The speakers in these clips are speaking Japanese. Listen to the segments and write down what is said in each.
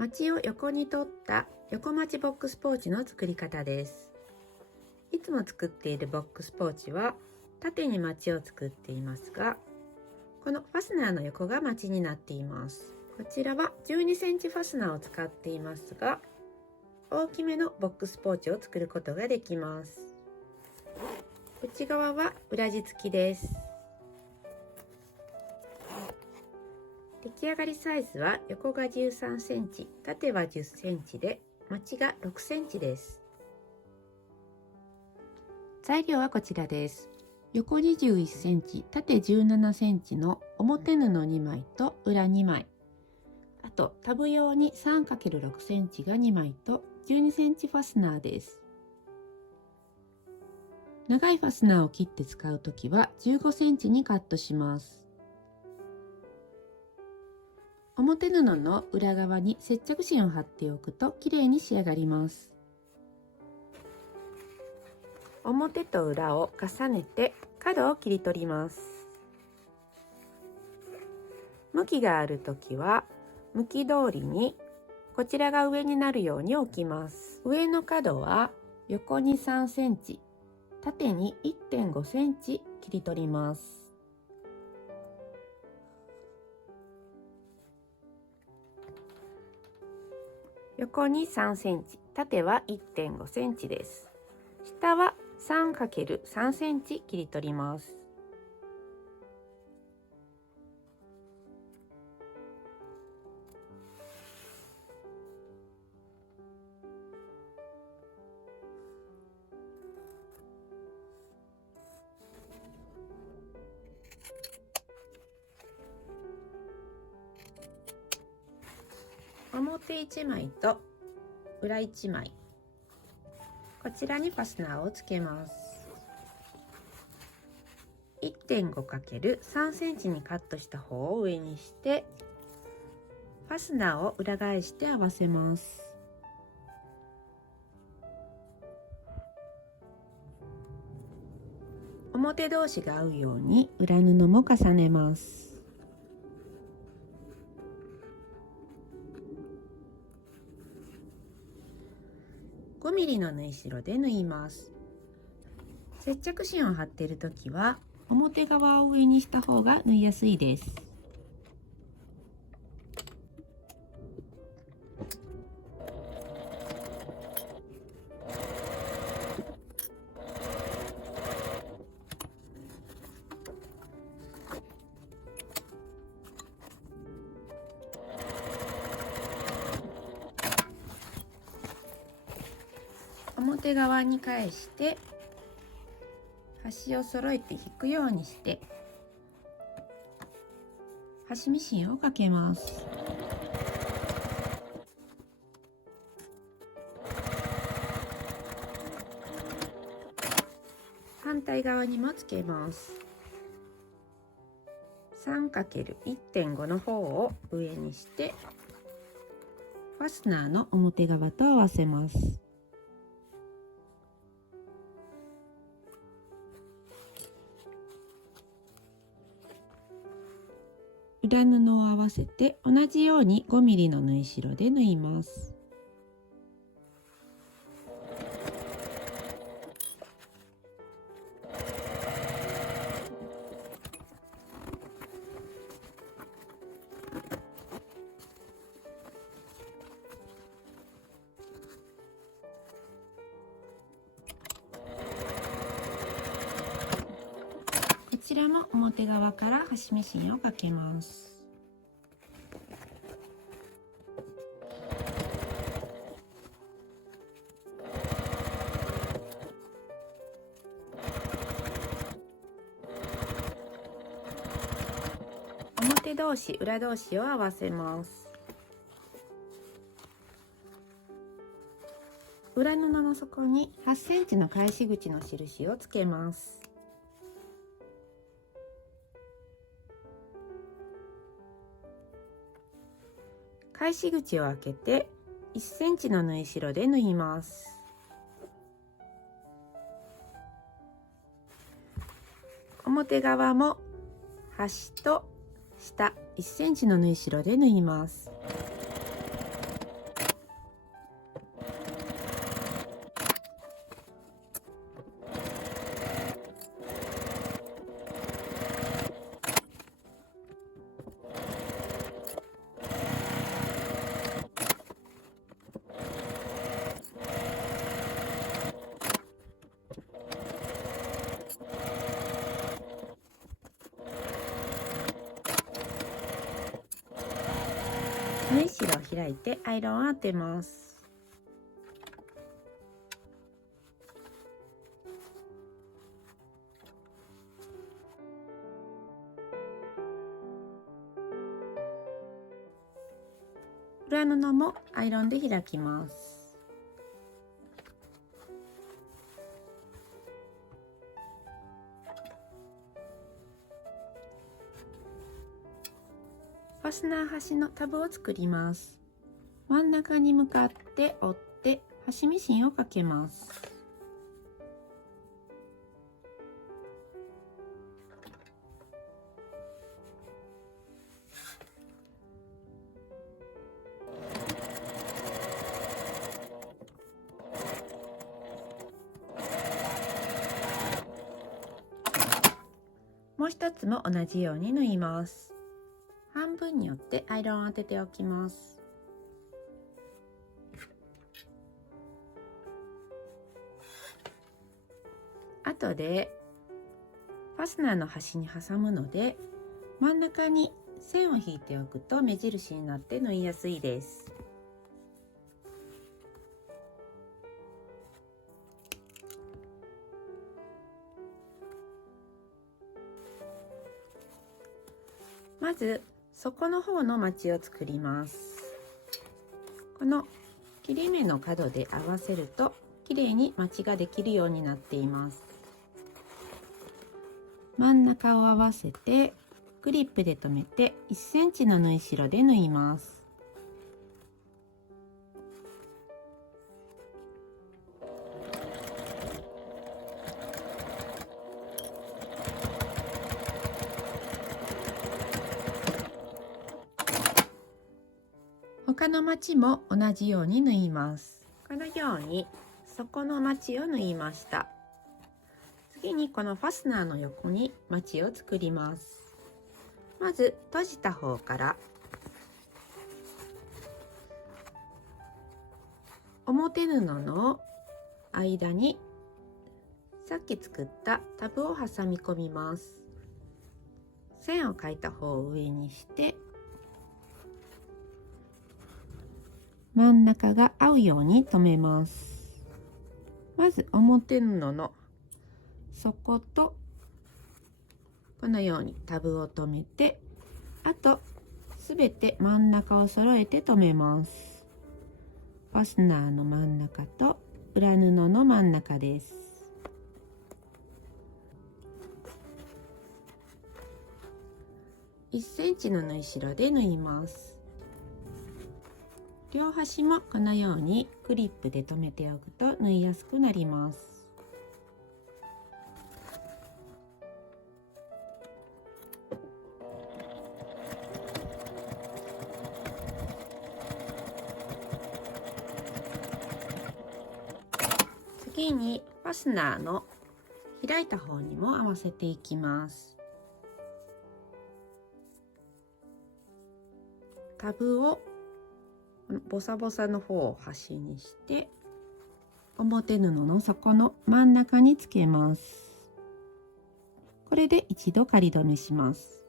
町を横に取った横町ボックスポーチの作り方です。いつも作っているボックスポーチは縦に町を作っていますが、このファスナーの横が町になっています。こちらは12センチファスナーを使っていますが、大きめのボックスポーチを作ることができます。内側は裏地付きです。出来上がりサイズは横が13センチ、縦は10センチで、町が6センチです。材料はこちらです。横21センチ、縦17センチの表布2枚と裏2枚。あとタブ用に 3×6 センチが2枚と12センチファスナーです。長いファスナーを切って使うときは15センチにカットします。表布の裏側に接着芯を貼っておくときれいに仕上がります。表と裏を重ねて角を切り取ります。向きがあるときは向き通りにこちらが上になるように置きます。上の角は横に3センチ、縦に 1.5 センチ切り取ります。横に3センチ、縦は 1.5 センチです。下は 3×3 センチ切り取ります。表1枚と裏1枚、こちらにファスナーをつけます。 1.5×3 センチにカットした方を上にしてファスナーを裏返して合わせます。表同士が合うように裏布も重ねます。5ミリの縫い代で縫います。接着芯を貼っているときは表側を上にした方が縫いやすいです。表側に返して端を揃えて引くようにして端ミシンをかけます。反対側にもつけます。 3×1.5 の方を上にしてファスナーの表側と合わせます。裏布を合わせて同じように5ミリの縫い代で縫います。こちらも表側から端ミシンをかけます。表同士、裏同士を合わせます。裏布の底に8センチの返し口の印をつけます。返し口を開けて1センチの縫い代で縫います。表側も端と下1センチの縫い代で縫います。縫い代を開いてアイロンを当てます。裏布もアイロンで開きます。ファスナー端のタブを作ります。真ん中に向かって折って端ミシンをかけます。もう一つも同じように縫います。半分に折ってアイロンを当てておきます。後でファスナーの端に挟むので、真ん中に線を引いておくと目印になって縫いやすいです。まず底の方のまちを作ります。この切り目の角で合わせるときれいにまちができるようになっています。真ん中を合わせてクリップで留めて1センチの縫い代で縫います。他のまちも同じように縫います。このように底のまちを縫いました。次にこのファスナーの横にまちを作ります。まず閉じた方から表布の間にさっき作ったタブを挟み込みます。線を描いた方を上にして真ん中が合うように留めます。まず表布の底とこのようにタブを留めて、あとすべて真ん中を揃えて留めます。ファスナーの真ん中と裏布の真ん中です。1センチの縫い代で縫います。両端もこのようにクリップで留めておくと縫いやすくなります。次にファスナーの開いた方にも合わせていきます。タブをボサボサの方を端にして表布の底の真ん中につけます。これで一度仮止めします。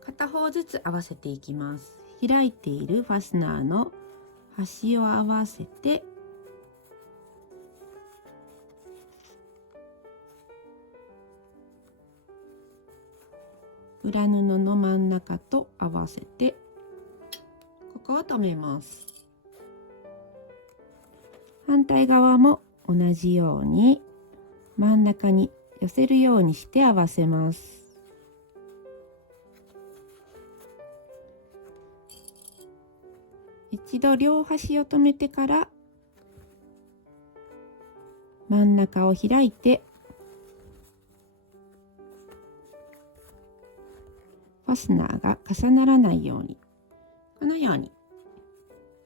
片方ずつ合わせていきます。開いているファスナーの端を合わせて裏布の真ん中と合わせてここを留めます。反対側も同じように真ん中に寄せるようにして合わせます。一度両端を留めてから真ん中を開いてファスナーが重ならないようにこのように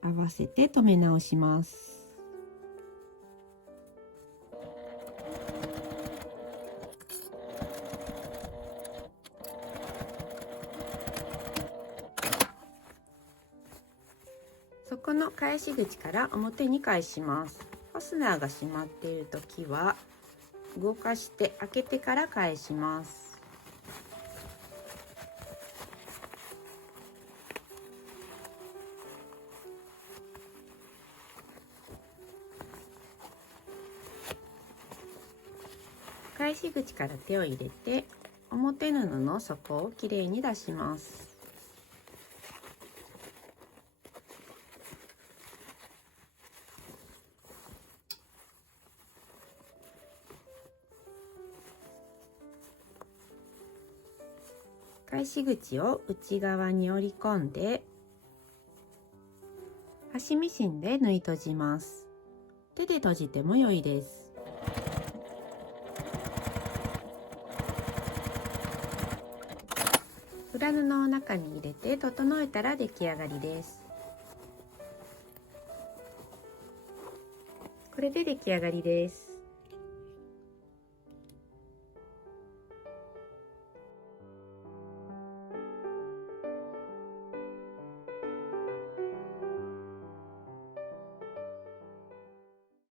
合わせて留め直します。底の返し口から表に返します。ファスナーが閉まっているときは動かして開けてから返します。返し口から手を入れて表布の底をきれいに出します。返し口を内側に折り込んで端ミシンで縫い閉じます。手で閉じても良いです。裏布を中に入れて整えたら出来上がりです。これで出来上がりです。